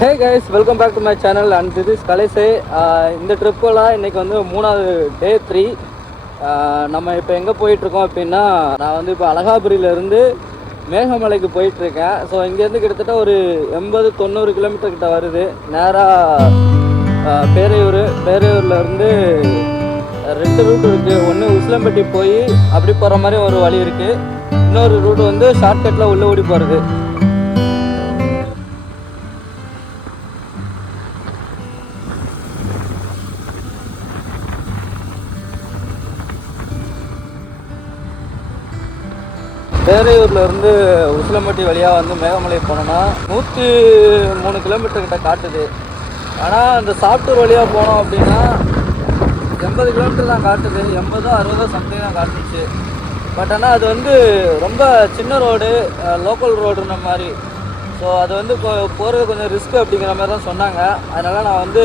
Hey guys welcome back to my channel and this is கலேசே இந்த ட்ரிப்பெல்லாம் இன்னைக்கு வந்து மூணாவது டே த்ரீ uh, நம்ம இப்போ எங்கே போயிட்டுருக்கோம் அப்படின்னா நான் வந்து இப்போ அழகாபுரியிலேருந்து மேகமலைக்கு போயிட்டுருக்கேன். ஸோ இங்கேருந்து கிட்டத்தட்ட ஒரு எண்பது தொண்ணூறு கிலோமீட்டர் கிட்ட வருது. நேராக uh, பேரையூர் பேரையூர்லேருந்து ரெண்டு ரூட் இருக்குது ஒன்று உசிலம்பட்டி போய் அப்படி போகிற மாதிரி ஒரு வழி இருக்குது இன்னொரு ரூட் வந்து ஷார்ட்கட்டில் உள்ளே ஓடி போகிறது பேரையூர்ல இருந்து உசிலம்பட்டி வழியாக வந்து மேகமலை போனோம்னா நூற்றி மூணு கிலோமீட்டர் கிட்ட காட்டுது. ஆனால் இந்த சாப்டூர் வழியாக போனோம் அப்படின்னா எண்பது கிலோமீட்டர் தான் காட்டுது. எண்பதோ அறுபதோ சம்திங் தான் காட்டுச்சு. பட் ஆனால் அது வந்து ரொம்ப சின்ன ரோடு லோக்கல் ரோடுன்ற மாதிரி. ஸோ அது வந்து போகிறது கொஞ்சம் ரிஸ்க் அப்படிங்கிற மாதிரி தான் சொன்னாங்க. அதனால் நான் வந்து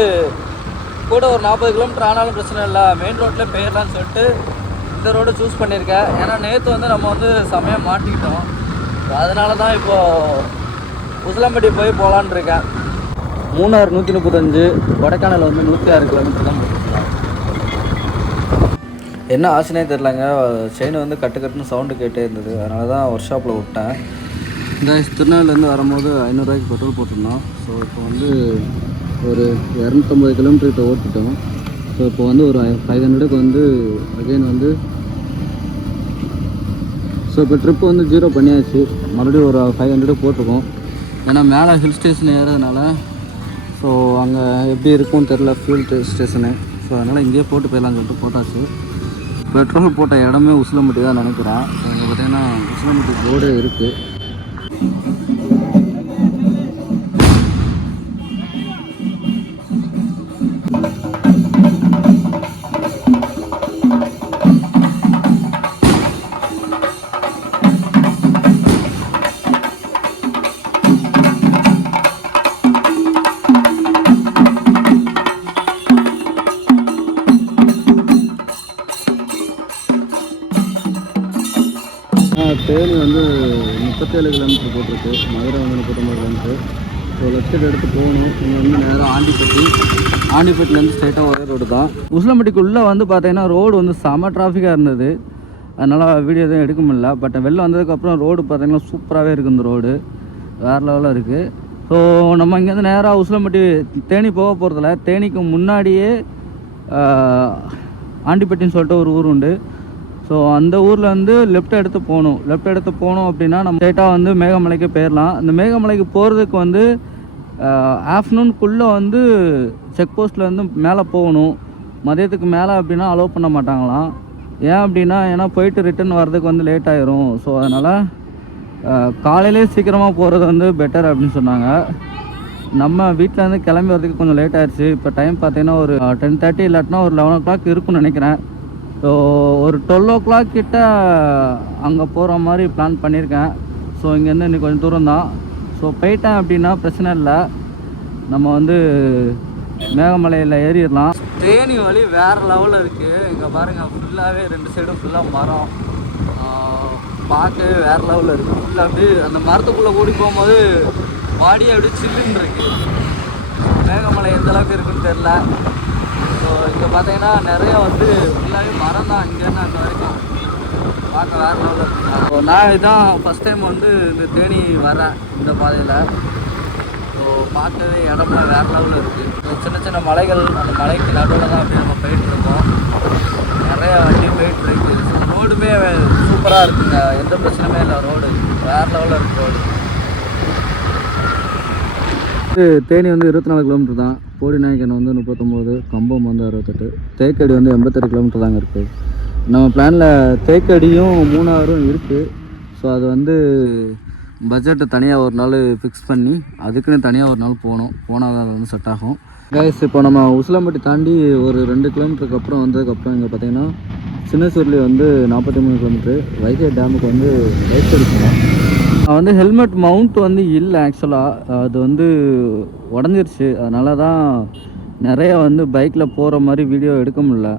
கூட ஒரு நாற்பது கிலோமீட்டர் ஆனாலும் பிரச்சனை இல்லை. மெயின் ரோட்டில் போயிடலான்னு சொல்லிட்டு இந்த ரோடு சூஸ் பண்ணியிருக்கேன். ஏன்னா நேற்று வந்து நம்ம வந்து செமையாக மாட்டிக்கிட்டோம். அதனால தான் இப்போது உசிலம்பட்டி போய் போகலான் இருக்கேன். மூணார் நூற்றி முப்பத்தஞ்சு கொடைக்கானல் வந்து நூற்றி ஆறு கிலோமீட்டர் தான் என்ன ஆசைனே தெரிலங்க செயின் வந்து கட்டு கட்டுன்னு சவுண்டு கேட்டே இருந்தது. அதனால தான் ஒர்க் ஷாப்பில் விட்டேன். இந்த திருநெல்வேலிருந்து வரும்போது ஐநூறுரூவாய்க்கு பெட்ரோல் போட்டிருந்தோம். ஸோ இப்போ வந்து ஒரு இரநூத்தம்பது கிலோமீட்டர்கிட்ட ஓட்டிட்டோம். ஸோ இப்போ வந்து ஒரு ஃபைவ் ஹண்ட்ரடுக்கு வந்து அகெயின் வந்து ஸோ இப்போ ட்ரிப்பு வந்து ஜீரோ பண்ணியாச்சு. மறுபடியும் ஒரு ஃபைவ் ஹண்ட்ரடு போட்டிருக்கோம். ஏன்னா மேலே ஹில் ஸ்டேஷன் ஏறதுனால ஸோ அங்கே எப்படி இருக்கும்னு தெரில ஃபியூல் ஸ்டேஷனு ஸோ அதனால் இங்கேயே போட்டு போயிடலாம்னு சொல்லிட்டு போட்டாச்சு. பெட்ரோல் போட்ட இடமே உசிலம்பட்டி தான் நினைக்கிறேன். ஸோ இங்கே பார்த்தீங்கன்னா உசிலம்பட்டி ரோடு இருக்குது ஏழு கிலோமீட்டர் போட்டிருக்கு. மதுரை வந்து முப்பத்தொம்பது கிலோமீட்டர் ஸோ லெஃப்ட் சைடு எடுத்து போகணும். இங்கே வந்து நேராக ஆண்டிப்பட்டி. ஆண்டிப்பட்டிலேருந்து ஸ்ட்ரைட்டாக ஒரே ரோடு தான். உசிலம்பட்டிக்குள்ளே வந்து பார்த்தீங்கன்னா ரோடு வந்து செம டிராஃபிக்காக இருந்தது. அதனால் வீடியோ எதுவும் எடுக்க முடியல. பட் வெளில வந்ததுக்கப்புறம் ரோடு பார்த்தீங்கன்னா சூப்பராகவே இருக்குது இந்த ரோடு வேறு லெவலில் இருக்குது ஸோ நம்ம இங்கேருந்து நேராக உசிலம்பட்டி தேனி போக போகிறதில்ல தேனிக்கு முன்னாடியே ஆண்டிப்பட்டின்னு சொல்லிட்டு ஒரு ஊர் உண்டு. ஸோ அந்த ஊரில் வந்து லெஃப்ட் எடுத்து போகணும். லெஃப்ட் எடுத்து போனோம் அப்படின்னா நம்ம ஸ்ட்ரைட்டாக வந்து மேகமலைக்கு போயிடலாம் இந்த மேகமலைக்கு போகிறதுக்கு வந்து ஆஃப்டர்நூனுக்குள்ளே வந்து செக் போஸ்ட்டில் வந்து மேலே போகணும். மதியத்துக்கு மேலே அப்படின்னா அலோவ் பண்ண மாட்டாங்களாம். ஏன் அப்படின்னா ஏன்னா போயிட்டு ரிட்டன் வர்றதுக்கு வந்து லேட் ஆயிரும். ஸோ அதனால் காலையிலே சீக்கிரமாக போகிறது வந்து பெட்டர் அப்படின்னு சொன்னாங்க. நம்ம வீட்டிலேருந்து கிளம்பி வரதுக்கு கொஞ்சம் லேட் ஆயிடுச்சு இப்போ டைம் பார்த்தீங்கன்னா ஒரு டென் தேர்ட்டி இல்லாட்டினா ஒரு லெவன் ஓ கிளாக் இருக்குன்னு நினைக்கிறேன். ஸோ ஒரு டுவெல் ஓ கிளாக் கிட்ட அங்கே போகிற மாதிரி பிளான் பண்ணியிருக்கேன் ஸோ இங்கேருந்து இன்னைக்கு கொஞ்சம் தூரம் தான். ஸோ போயிட்டேன் அப்படின்னா பிரச்சனை இல்லை. நம்ம வந்து மேகமலையில் ஏறிடலாம். தேனி வழி வேறு லெவலில் இருக்குது இங்கே பாருங்கள் ஃபுல்லாகவே ரெண்டு சைடும் ஃபுல்லாக மரம். பார்க்கவே வேறு லெவலில் இருக்குது ஃபுல்லாக அப்படியே அந்த மரத்துக்குள்ளே ஓடி போகும்போது பாடி அப்படியே சில்லுன்னு இருக்குது மேகமலை எந்த அளவுக்கு இருக்குன்னு தெரில இங்கே பார்த்தீங்கன்னா நிறைய வந்து ஃபுல்லாகவே மரம் தான் இங்கேருந்து அங்கே வரைக்கும். பார்க்க வேறு லெவலில் இருக்குங்க. ஸோ நான் இதான் ஃபஸ்ட் டைம் வந்து இந்த தேனி வரேன் இந்த பாதையில். ஸோ பார்க்கவே இடம்லாம் வேறு லெவலில் இருக்குது சின்ன சின்ன மலைகள் அந்த மலைக்கு நடுவில் தான் அப்படியே நம்ம போயிட்டு இருக்கோம். நிறைய வண்டி போயிட்டு இருக்கு. ஸோ ரோடுமே சூப்பராக இருக்குங்க. எந்த பிரச்சனையுமே இல்லை. ரோடு வேறு லெவலில் இருக்குது ரோடு தேனி வந்து இருபத்தி நாலு கிலோமீட்டர் தான். கோடிநாயக்கன் வந்து முப்பத்தொம்போது கம்பம் வந்து அறுபத்தெட்டு தேக்கடி வந்து எண்பத்தெட்டு கிலோமீட்டர் தாங்க இருக்குது நம்ம பிளானில் தேக்கடியும் மூணாறும் இருக்குது ஸோ அது வந்து பட்ஜெட்டை தனியாக ஒரு நாள் ஃபிக்ஸ் பண்ணி அதுக்குன்னு தனியாக ஒரு நாள் போகணும். போனால் தான் அது வந்து செட் ஆகும். கைஸ் இப்போ நம்ம உசிலம்பட்டி தாண்டி ஒரு ரெண்டு கிலோமீட்டருக்கு அப்புறம் வந்ததுக்கப்புறம் இங்கே பார்த்தீங்கன்னா சின்னசூர்லேயே வந்து நாற்பத்தி மூணு கிலோமீட்ரு வைகை டேமுக்கு வந்து ரைட் எடுக்கணும் வந்து ஹெல்மெட் மவுண்ட் வந்து இல்லை ஆக்சுவலாக அது வந்து உடஞ்சிருச்சு. அதனால தான் நிறைய வந்து பைக்கில் போகிற மாதிரி வீடியோ எடுக்க முடியல.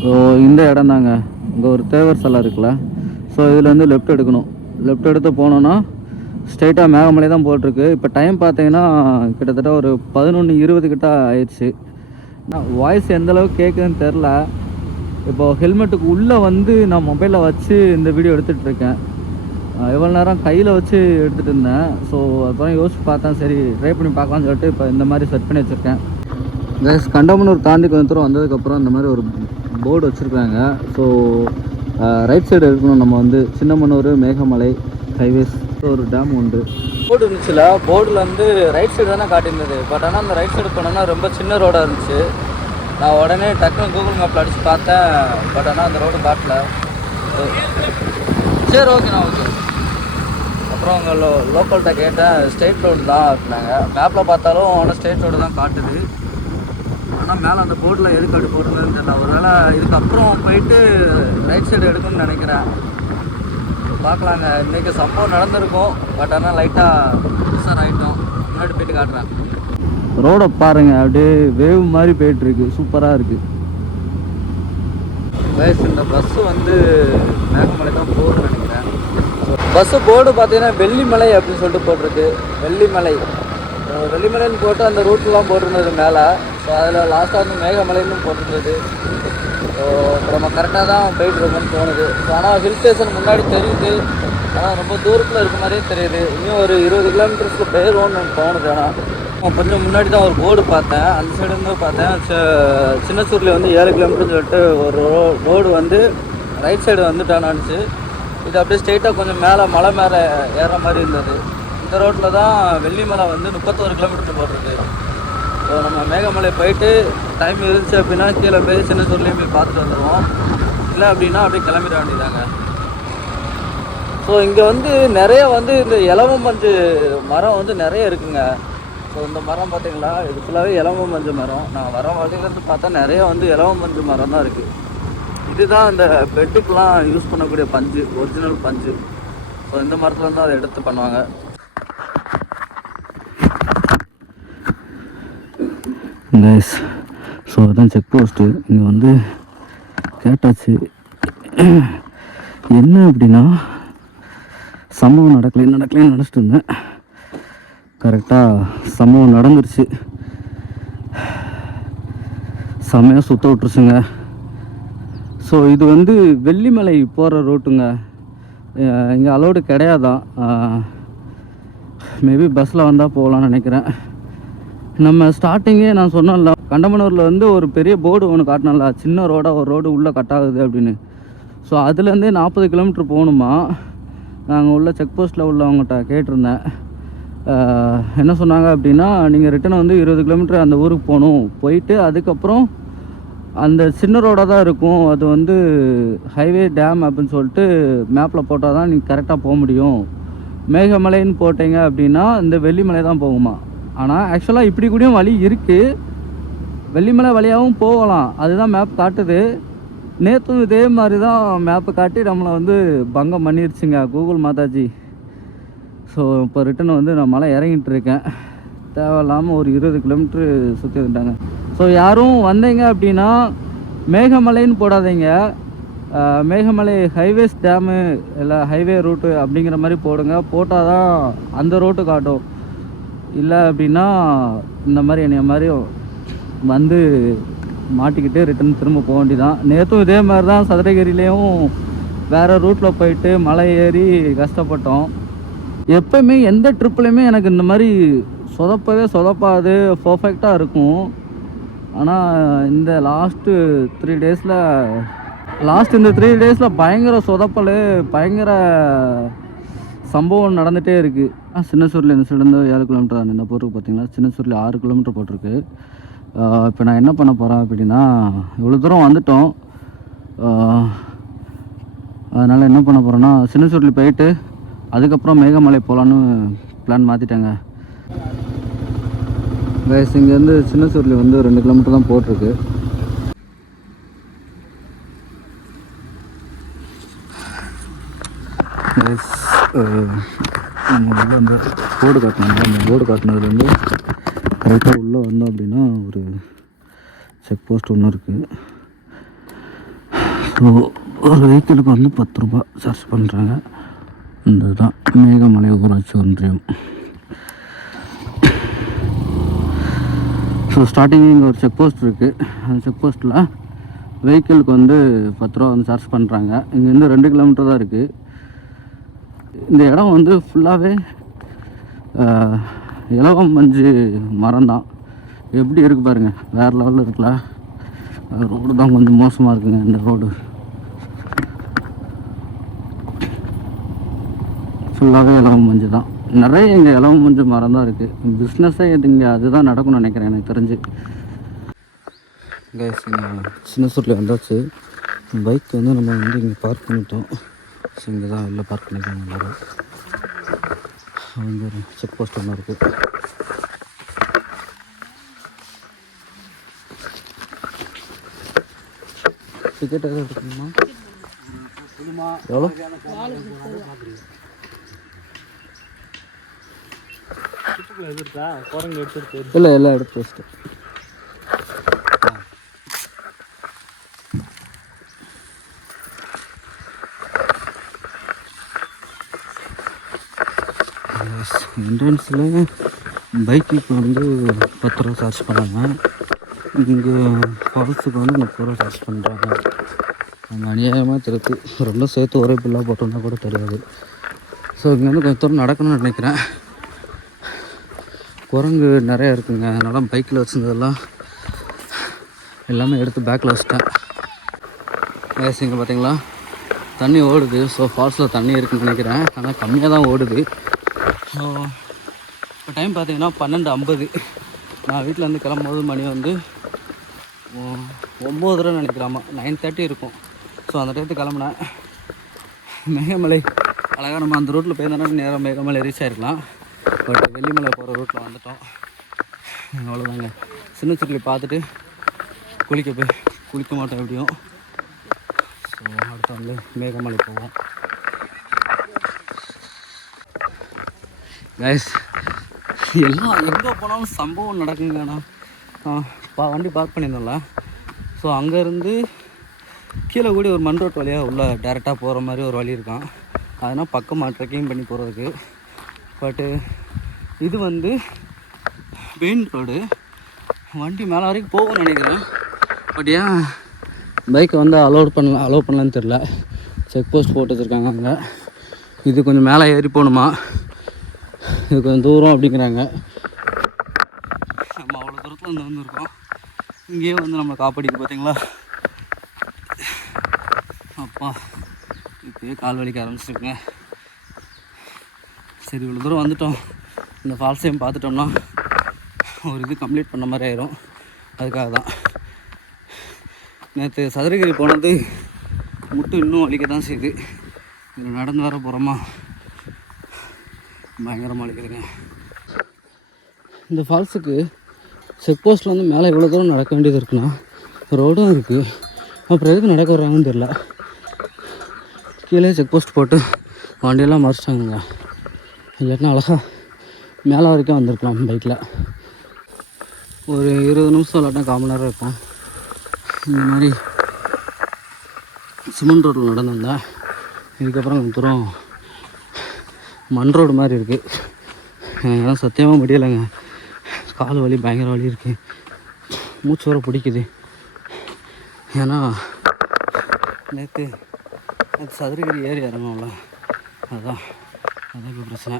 ஸோ இந்த இடம் தாங்க. இங்கே ஒரு தேவர் சிலை இருக்குல்ல. ஸோ இதில் வந்து லெஃப்ட் எடுக்கணும். லெஃப்ட் எடுத்து போனோன்னா ஸ்ட்ரைட்டாக மேகமலை தான் போட்டிருக்கு. இப்போ டைம் பார்த்தீங்கன்னா கிட்டத்தட்ட ஒரு பதினொன்று இருபது கிட்ட ஆயிடுச்சு. வாய்ஸ் எந்தளவுக்கு கேட்குதுன்னு தெரில. இப்போது ஹெல்மெட்டுக்கு உள்ளே வந்து நான் மொபைலில் வச்சு இந்த வீடியோ எடுத்துகிட்ருக்கேன் எவ்வளோ நேரம் கையில் வச்சு எடுத்துகிட்டு இருந்தேன். ஸோ அப்புறம் யோசிச்சு பார்த்தேன் சரி ட்ரை பண்ணி பார்க்கலாம்னு சொல்லிட்டு இப்போ இந்த மாதிரி செட் பண்ணி வச்சுருக்கேன். கேஸ் கண்டமனூர் தாண்டி கொஞ்சம் தூரம் வந்ததுக்கப்புறம் இந்த மாதிரி ஒரு போர்டு வச்சுருக்காங்க. ஸோ ரைட் சைடு இருக்கணும் நம்ம வந்து சின்னமனூர் மேகமலை ஹைவேஸ் ஒரு டேம் உண்டு. போர்டு இருந்துச்சுல போர்டில் வந்து ரைட் சைடு தானே காட்டியிருந்தது. பட் ஆனால் அந்த ரைட் சைடு போனோம்னா ரொம்ப சின்ன ரோடாக இருந்துச்சு. நான் உடனே டக்குன்னு கூகுள் மேப்பில் அடித்து பார்த்தேன். பட் ஆனால் அந்த ரோடு காட்டல. சரி ஓகேண்ணா ஓகே அப்புறம் அங்கே லோ லோக்கல்கிட்ட கேட்டேன் ஸ்டேட் ரோடு தான் அப்படின்னாங்க. மேப்பில் பார்த்தாலும் ஆனால் ஸ்டேட் ரோடு தான் காட்டுது. ஆனால் மேலே அந்த போர்டில் எதுக்கு அப்படி போட்டுருந்ததுன்னு தெரியல. ஒருவேளை இதுக்கப்புறம் போயிட்டு ரைட் சைடு எடுக்கணும்னு நினைக்கிறேன். பார்க்கலாங்க. இன்றைக்கி சம்பவம் நடந்திருக்கும். பட் ஆனால் லைட்டாக மிஸ்ஸர் ஆகிட்டோம் முன்னாடி போயிட்டு காட்டுறேன். ரோடை பாருங்க. அப்படியே வேவ் மாதிரி போயிட்டு இருக்கு சூப்பராக இருக்கு. வயசு இந்த பஸ்ஸு வந்து மேகமலை தான் போகுதுன்னு நினைக்கிறேன். பஸ்ஸு போர்டு பார்த்தீங்கன்னா வெள்ளிமலை அப்படின்னு சொல்லிட்டு போட்டிருக்கு. வெள்ளிமலை. வெள்ளிமலைன்னு போட்டு அந்த ரூட்லாம் போட்டிருந்தது மேலே. ஸோ அதில் லாஸ்ட்டாக வந்து மேகமலைன்னு போட்டிருந்தது. ஸோ இப்போ நம்ம கரெக்டாக தான் போயிட்டு இருக்கோம்னு தோணுது. ஸோ ஆனால் ஹில் ஸ்டேஷன் முன்னாடி தெரியுது. ஆனால் ரொம்ப தூரத்தில் இருக்க மாதிரியே தெரியுது. இன்னும் ஒரு இருபது கிலோமீட்டர்ஸ்க்கு போயிடுவோம்னு எனக்கு தோணுது. ஆனால் கொஞ்சம் முன்னாடி தான் ஒரு போர்டு பார்த்தேன். அந்த சைடு இருந்து பார்த்தேன். ச- சின்னசூரில் வந்து ஏழு கிலோமீட்டர்னு சொல்லிட்டு ஒரு ரோ ரோடு வந்து ரைட் சைடு வந்துட்டானான்ச்சு இது அப்படியே ஸ்ட்ரெயிட்டாக கொஞ்சம் மேலே மலை மேலே ஏறுற மாதிரி இருந்தது. இந்த ரோட்டில் தான் வெள்ளிமலை வந்து முப்பத்தோரு கிலோமீட்டர் போட்டிருக்கு. ஸோ நம்ம மேகமலை போயிட்டு டைம் இருந்துச்சு அப்படின்னா கீழே போய் சின்னசூர்லேயும் போய் பார்த்துட்டு வந்துடுவோம் இல்லை அப்படின்னா அப்படியே கிளம்பிட வேண்டியதாங்க ஸோ இங்கே வந்து நிறைய வந்து இந்த இலவம் பஞ்சு மரம் வந்து நிறைய இருக்குங்க. ஸோ இந்த மரம் பார்த்தீங்களா? இது ஃபுல்லாகவே இலவம் பஞ்சு மரம். நான் வர வழியிலேருந்து பார்த்தா நிறைய வந்து இலவம் மஞ்சு மரம் தான் இருக்குது இதுதான் இந்த பெட்டுக்கெலாம் யூஸ் பண்ணக்கூடிய பஞ்சு ஒரிஜினல் பஞ்சு. ஸோ இந்த மரத்துல இருந்தால் அதை எடுத்து பண்ணுவாங்க. கைஸ் ஸோ அதுதான் செக் போஸ்ட்டு இங்கே வந்து கேட்டாச்சு. என்ன அப்படின்னா சம்பவம் நடக்கலை நடக்கலைன்னு நினச்சிட்டு இருந்தேன். கரெக்டாக சம்பவம் நடந்துருச்சு. செம்மையாக சுத்த விட்டுருச்சுங்க. ஸோ இது வந்து வெள்ளிமலை போகிற ரூட்டுங்க இங்கே அலோடு கிடையாதான். மேபி பஸ்ஸில் வந்தால் போகலான்னு நினைக்கிறேன். நம்ம ஸ்டார்டிங்கே நான் சொன்னோம்ல கண்டமனூரில் வந்து ஒரு பெரிய போர்டு ஒன்று காட்டினல சின்ன ரோடாக ஒரு ரோடு உள்ளே கட் ஆகுது அப்படின்னு. ஸோ அதுலேருந்தே நாற்பது கிலோமீட்டர் போகணுமா? நாங்கள் உள்ள செக் போஸ்ட்டில் உள்ளவங்ககிட்ட கேட்டிருந்தேன். என்ன சொன்னாங்க அப்படின்னா நீங்கள் ரிட்டன் வந்து இருபது கிலோமீட்டர் அந்த ஊருக்கு போகணும். போயிட்டு அதுக்கப்புறம் அந்த சின்ன ரோடாக தான் இருக்கும். அது வந்து ஹைவே டேம் அப்படின்னு சொல்லிட்டு மேப்பில் போட்டால் தான் நீங்கள் கரெக்டாக போக முடியும். மேகமலைன்னு போட்டீங்க அப்படின்னா இந்த வெள்ளிமலை தான் போகுமா? ஆனால் ஆக்சுவலாக இப்படி கூடயும் வழி இருக்குது வெள்ளிமலை வழியாகவும் போகலாம். அதுதான் மேப் காட்டுது. நேற்றும் இதே மாதிரி தான் மேப்பு காட்டி நம்மளை வந்து பங்கம் பண்ணிடுச்சுங்க கூகுள் மாதாஜி. ஸோ இப்போ ரிட்டன் வந்து நான் மலை இறங்கிட்டு இருக்கேன். தேவையில்லாமல் ஒரு இருபது கிலோமீட்ரு சுற்றி வந்துட்டாங்க. ஸோ யாரும் வந்தீங்க அப்படின்னா மேகமலைன்னு போடாதீங்க. மேகமலை ஹைவேஸ் டேமு இல்லை ஹைவே ரூட்டு அப்படிங்கிற மாதிரி போடுங்க. போட்டால் தான் அந்த ரூட்டு காட்டும். இல்லை அப்படின்னா இந்த மாதிரி என்னைய மாதிரி வந்து மாட்டிக்கிட்டு ரிட்டன் திரும்ப போக வேண்டியதான் நேற்றும் இதே மாதிரி தான் சதுரகிரிலேயும் வேறு ரூட்டில் போயிட்டு மலை ஏறி கஷ்டப்பட்டோம். எப்போயுமே எந்த ட்ரிப்லையுமே எனக்கு இந்த மாதிரி சொதப்பவே சொதப்பாது பர்ஃபெக்டாக இருக்கும். ஆனால் இந்த லாஸ்ட்டு த்ரீ டேஸில் லாஸ்ட் இந்த த்ரீ டேஸில் பயங்கர சொதப்பல் பயங்கர சம்பவம் நடந்துகிட்டே இருக்குது சின்னசூரில் இந்த சைடு இருந்து ஏழு கிலோமீட்டர் இந்த போட்டுருக்கு பார்த்தீங்களா சின்னசூரில் ஆறு கிலோமீட்டர் போட்டிருக்கு. இப்போ நான் என்ன பண்ண போகிறேன் அப்படின்னா இவ்வளோ தூரம் வந்துட்டோம். அதனால் என்ன பண்ண போகிறேன்னா சின்னசூரில் போயிட்டு அதுக்கப்புறம் மேகமலை போகலான்னு பிளான் மாற்றிட்டேங்க கைஸ் இங்கேருந்து சின்னசூரில் வந்து ரெண்டு கிலோமீட்டர் தான் போட்டிருக்கு. வந்து நம்ம அந்த போர்டு காட்டினாங்க அந்த போர்டு காட்டினதுலேருந்து கரெக்டாக உள்ளே வந்தோம் அப்படின்னா ஒரு செக் போஸ்ட் ஒன்று இருக்குது ஸோ ஒரு வெஹிக்கிளுக்கு வந்து பத்து ரூபா சார்ஜ் பண்ணுறாங்க இந்த தான் மேகமலை ஊராட்சி ஒன்றியம் ஸோ ஸ்டார்டிங் இங்கே ஒரு செக் போஸ்ட் இருக்குது அந்த செக் போஸ்ட்டில் வெஹிக்கிளுக்கு வந்து பத்து ரூபா வந்து சார்ஜ் பண்ணுறாங்க இங்கேருந்து ரெண்டு கிலோமீட்டர் தான் இருக்குது இந்த இடம் வந்து ஃபுல்லாகவே இலவம் மஞ்சு மரம் தான். எப்படி இருக்குது பாருங்கள் வேறு லெவலில் இருக்குல்ல. ரோடு தான் கொஞ்சம் மோசமாக இருக்குங்க இந்த ரோடு ஃபுல்லாகவே இலவம் மஞ்சு தான். நிறைய இங்கே இலவம் மஞ்சு மரம் தான் இருக்குது பிஸ்னஸே இங்கே அதுதான் நடக்கும்னு நினைக்கிறேன் எனக்கு தெரிஞ்சு. கைஸ் சின்ன சூட்டில் வந்தாச்சு. பைக் வந்து நம்ம வந்து இங்கே பார்க் பண்ணிட்டோம். ஸோ இங்கே தான் வெளில பார்க் பண்ணிக்கலாம் எல்லாரும். அங்கே ஒரு செக் போஸ்ட் ஒன்று இருக்குது டிக்கெட் எதாவது எடுக்கணுமா? எவ்வளோ? இல்லை எல்லாம் எடுத்து வச்சுட்டு என்ட்ரன்ஸில் பைக்குக்கு வந்து பத்து ரூபா சார்ஜ் பண்ணாங்க. இங்கே ஃபால்ஸுக்கு வந்து முப்பது ரூபா சார்ஜ் பண்ணுறாங்க அங்கே அநியாயமாக திருக்கு ரெண்டும் சேர்த்து ஒரே பில்லாக போட்டோம்னா கூட தெரியாது. ஸோ இங்கேருந்து கொஞ்சம் தூரம் நடக்கணும்னு நினைக்கிறேன். குரங்கு நிறையா இருக்குங்க. அதனால் பைக்கில் வச்சுருந்ததெல்லாம் எல்லாமே எடுத்து பேக்கில் வச்சிட்டேன். வயசு இங்கே பார்த்தீங்களா தண்ணி ஓடுது. ஸோ ஃபால்ஸில் தண்ணி இருக்குன்னு நினைக்கிறேன். ஆனால் கம்மியாக தான் ஓடுது. ஸோ இப்போ டைம் பார்த்தீங்கன்னா பன்னெண்டு ஐம்பது. நான் வீட்டிலேருந்து கிளம்பும்போது மணி வந்து ஒ- நினைக்கிறாமா நைன் தேர்ட்டி இருக்கும். ஸோ அந்த டயத்துக்கு கிளம்புனேன். மேகமலை அழகாக நம்ம அந்த ரூட்டில் போயிருந்தோம்னா நேராக மேகமலை ரீச் ஆகிருக்கலாம் பட் வெள்ளிமலை போகிற ரூட்டில் வந்துட்டோம். அவ்வளோதாங்க சின்ன சிறுலி பார்த்துட்டு குளிக்க போய் குளிக்க மாட்டோம் எப்படியும். ஸோ அடுத்து வந்து மேகமலை போவோம். கைஸ் எல்லாம் எங்கே போனாலும் சம்பவம் நடக்குங்கண்ணா பா வண்டி பார்க் பண்ணியிருந்தோம்ல. ஸோ அங்கேருந்து கீழே கூடி ஒரு மண் ரோட் வழியாக உள்ளே டேரெக்டாக போகிற மாதிரி ஒரு வழி இருக்கான். அதனால் பக்கமாக ட்ரெக்கிங் பண்ணி போகிறதுக்கு பட்டு இது வந்து மெயின் ரோடு. வண்டி மேலே வரைக்கும் போகும்னு நினைக்கிறேன். பட் ஏன் பைக்கை வந்து அலோட் பண்ணலாம் அலோவ் பண்ணலான்னு தெரில செக் போஸ்ட் போட்டு வச்சுருக்காங்க அங்கே. இது கொஞ்சம் மேலே ஏறி போகணுமா? இது கொஞ்சம் தூரம் அப்படிங்கிறாங்க. நம்ம அவ்வளோ தூரத்தில் வந்து வந்துருக்கோம். இங்கேயே வந்து நம்ம காப்பாடிக்கு பார்த்தீங்களா அப்பா இப்போயே கால் வலிக்க ஆரம்பிச்சிருக்கேன் சரி இவ்வளோ தூரம் வந்துட்டோம். இந்த ஃபால்ஸையும் பார்த்துட்டோம்னா ஒரு இது கம்ப்ளீட் பண்ண மாதிரி ஆயிரும். அதுக்காக தான். நேற்று சதுரகிரி போனது முட்டு இன்னும் வலிக்க தான் செய்யுது. இதில் நடந்து வர போகிறோமா பயங்கரமாக வலிக்குதுங்க. இந்த ஃபால்ஸுக்கு செக் போஸ்ட்டில் வந்து மேலே எவ்வளோ தூரம் நடக்க வேண்டியது இருக்குன்னா ரோடும் இருக்குது அப்புறம் எதுக்கு நடக்க வர்றாங்கன்னு தெரில கீழே செக் போஸ்ட் போட்டு வண்டியெல்லாம் மறைச்சிட்டாங்கங்க. இல்லாட்டினா அழகாக மேலே வரைக்கும் வந்திருக்கலாம் பைக்கில். ஒரு இருபது நிமிஷம் இல்லாட்டா கால் நேரம் இருக்கும். இந்த மாதிரி சிமெண்ட் ரோட்டில் நடந்து வந்தேன் இதுக்கப்புறம் கொஞ்சம் தூரம் மண் ரோடு மாதிரி இருக்குது எனக்கு சத்தியமாக முடியலைங்க. கால் வலி பயங்கர வலி இருக்குது மூச்சு வர பிடிக்குது. ஏன்னா நேற்று நேற்று சதுரகிரி ஏறி இறங்கும்ல அதுதான் அதான் இப்போ பிரச்சனை.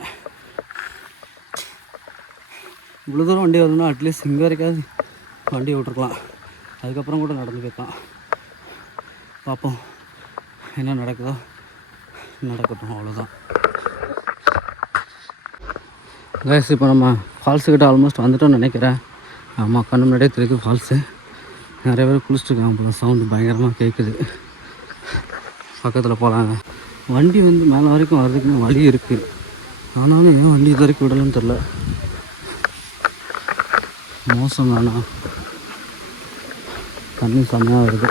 இவ்வளோ தூரம் வண்டி வரணும்னா அட்லீஸ்ட் இங்கே வரைக்காவது வண்டி விட்ருக்கலாம் அதுக்கப்புறம் கூட நடந்து போய்க்கலாம். பார்ப்போம். என்ன நடக்குதோ நடக்கட்டும் அவ்வளோதான் கேஸ் இப்போ நம்ம ஃபால்ஸுக்கிட்ட ஆல்மோஸ்ட் வந்துட்டோம்னு நினைக்கிறேன். ஆமாம் கண்ணு முன்னாடியே தெரியுது ஃபால்ஸு நிறைய பேர் குளிச்சுட்ருக்காங்க போல சவுண்டு பயங்கரமாக கேட்குது பக்கத்தில் போகலாங்க வண்டி வந்து மேலே வரைக்கும் வர்றதுக்குன்னு வழி இருக்குது ஆனாலும் ஏன் வண்டி இது வரைக்கும் விடலன்னு தெரில மோசம் வேணாம் தண்ணி செம்மையாக வருது.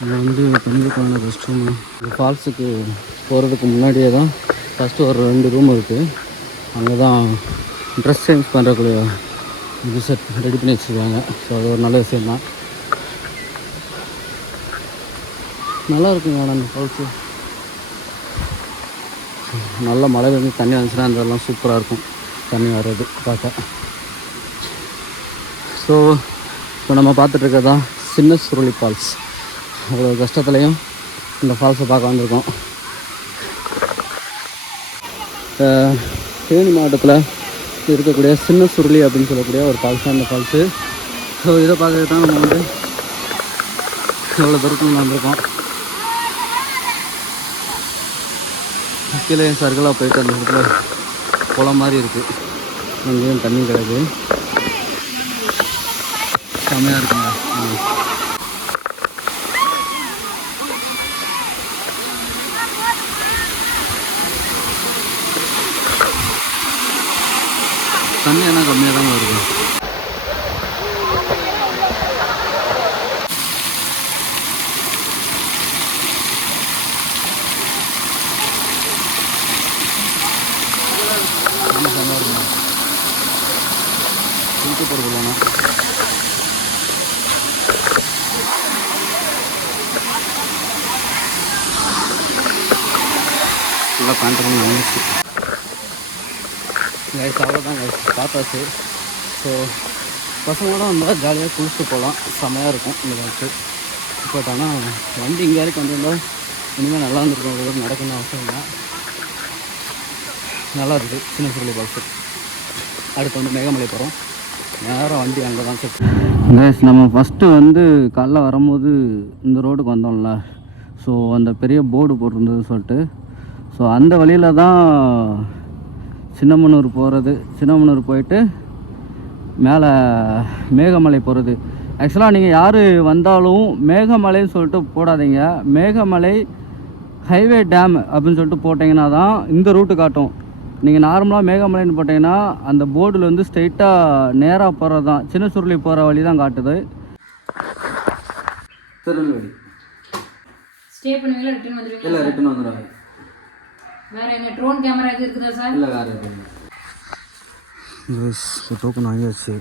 இங்கே வந்து பெண்களுக்கான ரெஸ்ட் ரூம் இந்த ஃபால்ஸுக்கு போகிறதுக்கு முன்னாடியே தான் ஃபஸ்ட்டு ஒரு ரெண்டு ரூம் இருக்குது அங்கே தான் ட்ரெஸ் சேஞ்ச் பண்ணுறக்கூடிய இது செட் ரெடி பண்ணி வச்சுருக்காங்க. ஸோ அது ஒரு நல்ல விஷயந்தான் நல்லா இருக்குங்க ஆனால் அந்த ஃபால்ஸு நல்ல மழை வந்து தண்ணி வந்துச்சுன்னா அதெல்லாம் சூப்பராக இருக்கும். தண்ணி வர்றது பார்க்க. ஸோ இப்போ நம்ம பார்த்துட்டு தான் சின்ன சுருளி ஃபால்ஸ் அவ்வளோ கஷ்டத்துலையும் இந்த ஃபால்ஸை பார்க்க வந்திருக்கோம். தேனி மாவட்டத்தில் இருக்கக்கூடிய சின்ன சுருளி அப்படின்னு சொல்லக்கூடிய ஒரு ஃபால்ஸ் தான் இந்த ஃபால்ஸு ஸோ இதை பார்க்கறது தான் நம்ம வந்து இவ்வளோ தூரத்தில் வந்திருக்கோம். கீழே சர்க்கலாக போயிட்டு அந்த இடத்துல குளம் மாதிரி இருக்குது அங்கேயும் தண்ணி கிடக்கு. செம்மையாக இருக்குங்க. தண்ணி ஆனால் கம்மியாக தான் வருது தண்ணி செம்மையாக இருக்குங்க குளிக்க போகிறது இல்லைண்ணா ஃபுல்லாக பேண்ட் நினைச்சு கைஸ் அவ்வளோதான் கைஸ் பார்த்தாச்சு. ஸோ பசங்களோட வந்தால் ஜாலியாக குளிச்சுட்டு போகலாம் செமையாக இருக்கும் இந்த காலத்து பட் ஆனால் வண்டி இங்கே வரைக்கும் வந்திருந்தால் இனிமேல் நல்லா இருந்திருக்கும் ஒரு நடக்கணும்னு அவசியம் இல்லை. நல்லா இருக்குது சின்ன சுருளி பால்ஸு அடுத்து வந்து மேகமலை போகிறோம் நேராக வண்டி அங்கே தான் கைஸ் நம்ம ஃபஸ்ட்டு வந்து காலைல வரும்போது இந்த ரோடுக்கு வந்தோம்ல. ஸோ அந்த பெரிய போர்டு போட்டிருந்ததுன்னு சொல்லிட்டு. ஸோ அந்த வழியில் தான் சின்னமனூர் போகிறது சின்னமனூர் போயிட்டு மேலே மேகமலை போகிறது ஆக்சுவலாக நீங்கள் யார் வந்தாலும் மேகமலைன்னு சொல்லிட்டு போடாதீங்க. மேகமலை ஹைவே டேம் அப்படின்னு சொல்லிட்டு போட்டிங்கன்னா தான் இந்த ரூட்டு காட்டும். நீங்கள் நார்மலாக மேகமலைன்னு போட்டிங்கன்னா அந்த போர்டில் வந்து ஸ்ட்ரைட்டாக நேராக போகிறது தான். சின்ன சுருளி போகிற வழி தான் காட்டுது. திருநெல்வேலி. ஸ்டே பண்ணுவீங்களா? ரிட்டர்ன் வந்துடுவீங்களா இல்லை ரிட்டன் வந்துடுவாங்க வேற என்ன ட்ரோன் கேமரா எது இருக்குதா சார்? இல்லை வேறு எதுவும் டோக்கன் வாங்கியாச்சு.